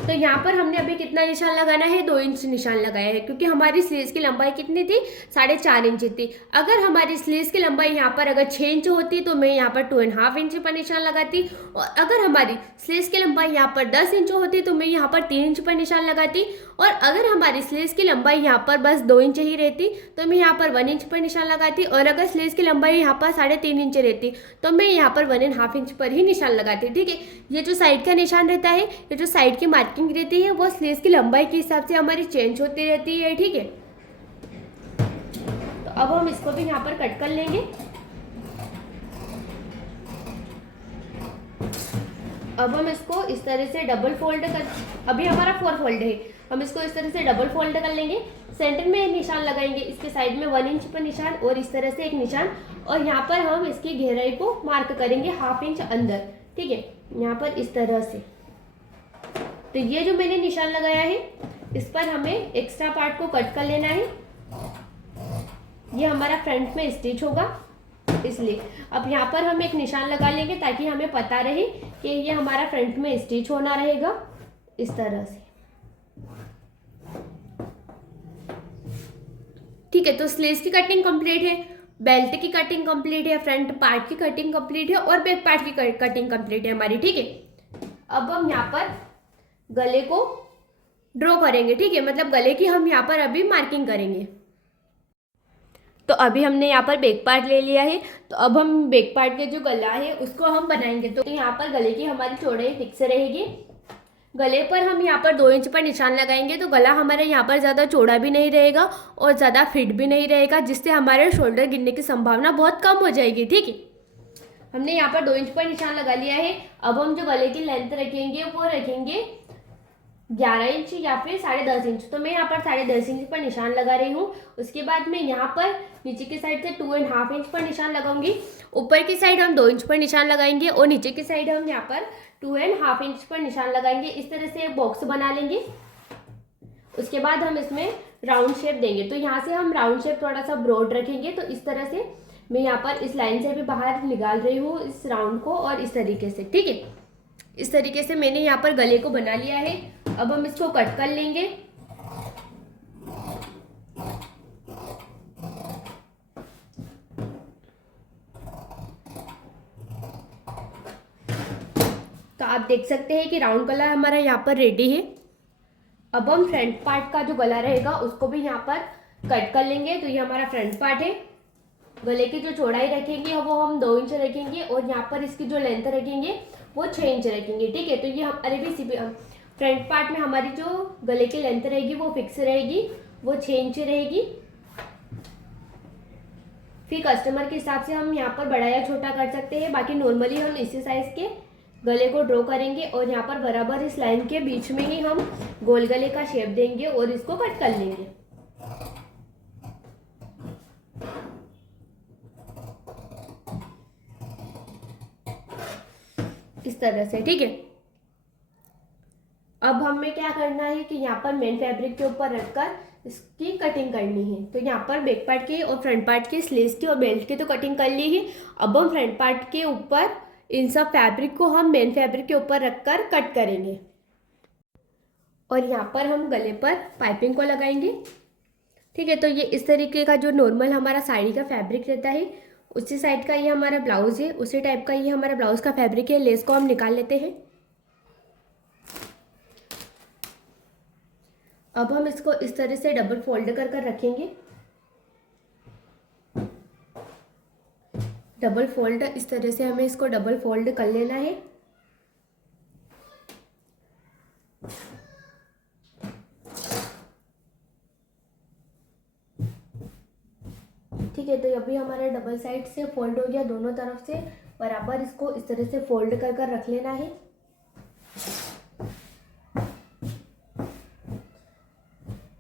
तो यहाँ पर हमने अभी कितना निशान लगाना है, 2 इंच निशान लगाया है क्योंकि हमारी स्लीव्स की लंबाई कितनी थी 4.5 इंच थी। अगर हमारी स्लीव्स की लंबाई यहाँ पर अगर 6 इंच होती तो मैं यहाँ पर 2.5 इंच पर निशान लगाती, और अगर हमारी स्लीव्स की लंबाई यहाँ पर 10 इंच होती तो मैं यहाँ पर 3 इंच पर निशान लगाती, और अगर हमारी स्लीव्स की लंबाई यहाँ पर बस 2 इंच ही रहती तो मैं यहाँ पर 1 इंच पर निशान लगाती, और अगर स्लीव्स की लंबाई यहाँ पर 3.5 इंच रहती तो मैं यहाँ पर 1.5 इंच पर ही निशान लगाती। ठीक है। ये जो साइड का निशान रहता है, ये जो साइड की मार्किंग रहती है वो स्लीव्स की लंबाई के हिसाब से हमारी चेंज होती रहती है। ठीक है। तो अब हम इसको भी यहाँ पर कट कर लेंगे। अब हम इसको इस तरह से डबल फोल्ड कर, अभी हमारा 4 फोल्ड है, हम इसको इस तरह से डबल फोल्ड कर लेंगे। सेंटर में निशान लगाएंगे, इसके साइड में 1 इंच पर निशान और इस तरह से एक निशान, और यहाँ पर हम इसकी गहराई को मार्क करेंगे 1/2 इंच अंदर। ठीक है। यहाँ पर इस तरह से। तो ये जो मैंने निशान लगाया है इस पर हमें एक्स्ट्रा पार्ट को कट कर लेना है। ये हमारा फ्रंट में स्टिच होगा इसलिए अब यहाँ पर हम एक निशान लगा लेंगे ताकि हमें पता रहे कि ये हमारा फ्रंट में स्टिच होना रहेगा इस तरह से। ठीक है। तो स्लीव्स की कटिंग कंप्लीट है, बेल्ट की कटिंग कंप्लीट है, फ्रंट पार्ट की कटिंग कंप्लीट है और बैक पार्ट की कटिंग कंप्लीट है हमारी। ठीक है। अब हम यहाँ पर गले को ड्रॉ करेंगे। ठीक है। मतलब गले की हम यहाँ पर अभी मार्किंग करेंगे। तो अभी हमने यहाँ पर बैक पार्ट ले लिया है, तो अब हम बैक पार्ट के जो गला है उसको हम बनाएंगे। तो यहाँ पर गले की हमारी चौड़ाई फिक्स रहेगी। गले पर हम यहाँ पर 2 इंच पर निशान लगाएंगे तो गला हमारे यहाँ पर ज़्यादा चौड़ा भी नहीं रहेगा और ज़्यादा फिट भी नहीं रहेगा, जिससे हमारे शोल्डर गिरने की संभावना बहुत कम हो जाएगी। ठीक है। हमने यहाँ पर 2 इंच पर निशान लगा लिया है। अब हम जो गले की लेंथ रखेंगे वो रखेंगे 11 इंच या फिर 10.5 इंच। तो मैं यहाँ पर 10.5 इंच पर निशान लगा रही हूँ। उसके बाद मैं यहाँ पर नीचे की साइड से 2.5 इंच पर निशान लगाऊंगी। ऊपर की साइड हम 2 इंच पर निशान लगाएंगे और नीचे की साइड हम यहाँ पर 2.5 इंच पर निशान लगाएंगे। इस तरह से एक बॉक्स बना लेंगे। उसके बाद हम इसमें राउंड शेप देंगे। तो यहाँ से हम राउंड शेप थोड़ा सा ब्रॉड रखेंगे। तो इस तरह से मैं यहाँ पर इस लाइन से भी बाहर निकाल रही हूँ इस राउंड को, और इस तरीके से, ठीक है। इस तरीके से मैंने यहाँ पर गले को बना लिया है। अब हम इसको कट कर लेंगे। तो आप देख सकते हैं कि राउंड गला हमारा यहाँ पर रेडी है। अब हम फ्रंट पार्ट का जो गला रहेगा उसको भी यहाँ पर कट कर लेंगे। तो ये हमारा फ्रंट पार्ट है। गले की जो चौड़ाई रखेंगे वो हम 2 इंच रखेंगे और यहाँ पर इसकी जो लेंथ रखेंगे वो 6 इंच रखेंगे, ठीक है। तो ये हमारे भी फ्रंट पार्ट में हमारी जो गले की लेंथ रहेगी वो फिक्स रहेगी, वो 6 इंच रहेगी। फिर कस्टमर के हिसाब से हम यहाँ पर बड़ा या छोटा कर सकते हैं। बाकी नॉर्मली हम इसी साइज के गले को ड्रॉ करेंगे और यहाँ पर बराबर इस लाइन के बीच में ही हम गोल गले का शेप देंगे और इसको कट कर लेंगे इस तरह से, ठीक है। अब हमें क्या करना है कि यहाँ पर मेन फैब्रिक के ऊपर रखकर इसकी कटिंग करनी है। तो यहाँ पर बैक पार्ट की और फ्रंट पार्ट की, स्लीव्स की और बेल्ट की तो कटिंग कर ली है। अब हम फ्रंट पार्ट के ऊपर इन सब फैब्रिक को हम मेन फैब्रिक के ऊपर रखकर कट करेंगे और यहाँ पर हम गले पर पाइपिंग को लगाएंगे, ठीक है। तो ये इस तरीके का जो नॉर्मल हमारा साड़ी का फैब्रिक रहता है उसी साइड का ये हमारा ब्लाउज है, उसी टाइप का ये हमारा ब्लाउज का फैब्रिक है। लेस को हम निकाल लेते हैं। अब हम इसको इस तरह से डबल फोल्ड कर कर रखेंगे। डबल फोल्ड, इस तरह से हमें इसको डबल फोल्ड कर लेना है। ठीक है, तो अभी हमारा डबल साइड से फोल्ड हो गया, दोनों तरफ से बराबर इसको इस तरह से फोल्ड कर कर रख लेना है।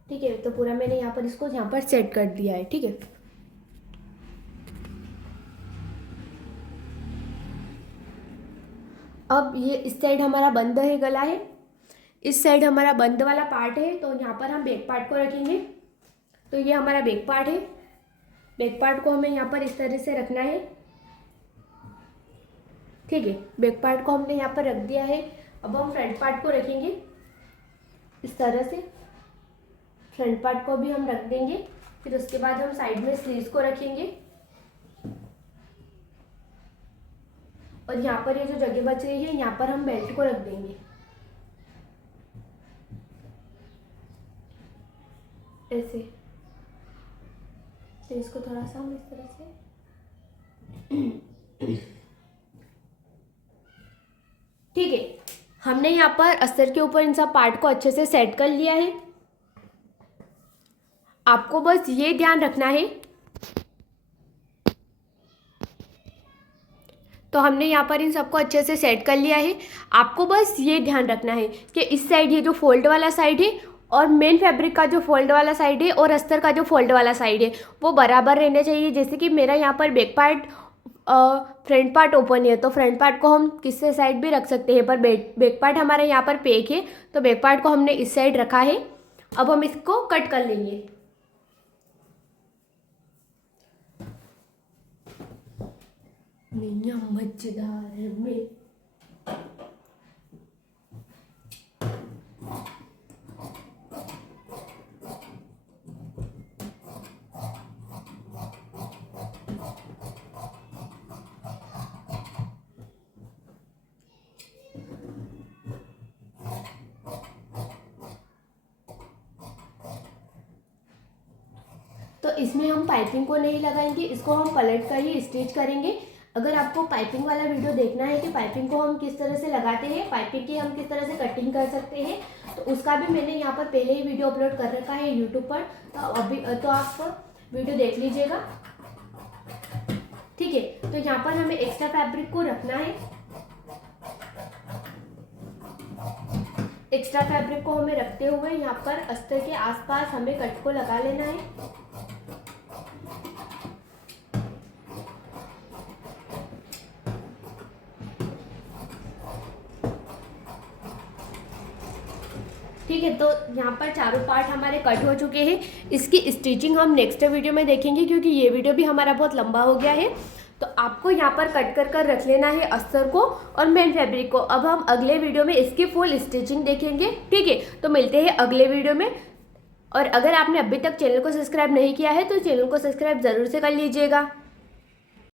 ठीक है, तो पूरा मैंने यहाँ पर इसको यहाँ पर सेट कर दिया है, ठीक है। अब ये इस साइड हमारा बंद है गला है, इस साइड हमारा बंद वाला पार्ट है। तो यहाँ पर हम बैक पार्ट को रखेंगे। तो ये हमारा बैक पार्ट है। बैक पार्ट को हमें यहाँ पर इस तरह से रखना है, ठीक है। बैक पार्ट को हमने यहाँ पर रख दिया है। अब हम फ्रंट पार्ट को रखेंगे इस तरह से। फ्रंट पार्ट को भी हम रख देंगे। फिर उसके बाद हम साइड में स्लीव्स को रखेंगे और यहाँ पर ये जो जगह बच रही है यहाँ पर हम बेल्ट को रख देंगे ऐसे। तो इसको थोड़ा सा हम इस तरह से ठीक है। हमने यहाँ पर अस्तर के ऊपर इन सब पार्ट को अच्छे से सेट कर लिया है। आपको बस ये ध्यान रखना है, तो हमने यहाँ पर इन सबको अच्छे से सेट कर लिया है। आपको बस ये ध्यान रखना है कि इस साइड ये जो फोल्ड वाला साइड है और मेन फैब्रिक का जो फोल्ड वाला साइड है और अस्तर का जो फोल्ड वाला साइड है वो बराबर रहने चाहिए। जैसे कि मेरा यहाँ पर back part front part open है, तो फ्रंट पार्ट को हम किसी साइड भी रख सकते हैं, पर बैक पार्ट हमारे यहाँ पर पैक है तो बैक पार्ट को हमने इस साइड रखा है। अब हम इसको कट कर लेंगे। नैया मजेदार में तो इसमें हम पाइपिंग को नहीं लगाएंगे, इसको हम पलट कर ही स्टिच करेंगे। अगर आपको पाइपिंग वाला वीडियो देखना है कि पाइपिंग को हम किस तरह से लगाते हैं, पाइपिंग की हम किस तरह से कटिंग कर सकते हैं, तो उसका भी मैंने यहाँ पर पहले ही वीडियो अपलोड कर रखा है यूट्यूब पर। तो अभी तो आप वीडियो देख लीजिएगा, ठीक है। तो यहाँ पर हमें एक्स्ट्रा फैब्रिक को रखना है। एक्स्ट्रा फैब्रिक को हमें रखते हुए यहाँ पर अस्तर के आसपास हमें कट को लगा लेना है। ठीक है, तो यहाँ पर चारों पार्ट हमारे कट हो चुके हैं। इसकी स्टिचिंग हम नेक्स्ट वीडियो में देखेंगे, क्योंकि ये वीडियो भी हमारा बहुत लंबा हो गया है। तो आपको यहाँ पर कट कर कर रख लेना है अस्तर को और मेन फैब्रिक को। अब हम अगले वीडियो में इसकी फुल स्टिचिंग देखेंगे। ठीक है, तो मिलते हैं अगले वीडियो में। और अगर आपने अभी तक चैनल को सब्सक्राइब नहीं किया है तो चैनल को सब्सक्राइब ज़रूर से कर लीजिएगा।